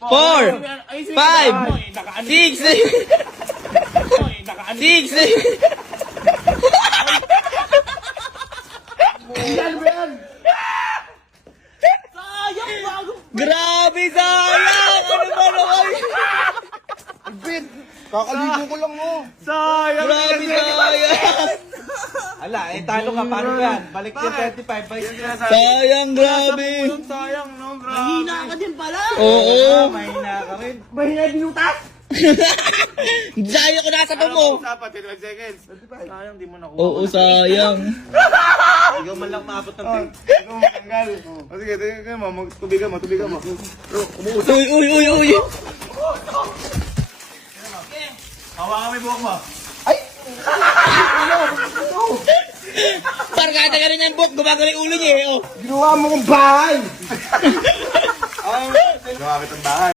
4, 5, 6, 6, Grabe, sayang! Ano ba naman? Albin, kakaligo ko lang mo. Grabe, sayang! Ala, talo ka, paano ba yan? Balik yung 35, balik yung Sayang, grabe! Sayang, no? Grabe. Mahina ka din pala. Oo! mahina ka rin. Mahina din yung taas. Sayang ko nasa pa mo! Usapan, 25 seconds. Sayang, di mo nakuha. Oo, sayang. Ikaw man lang maabot ng team. Ikaw matanggal. O sige, tingnan mo, tubigan mo. Uy, uy, uy, uy! Hawakan mo yung buhok mo. Parang kata ka rin yung book, gumagawa yung ulo niya eh, oh. Ginawa mo kong bahay. Gumamit ang bahay.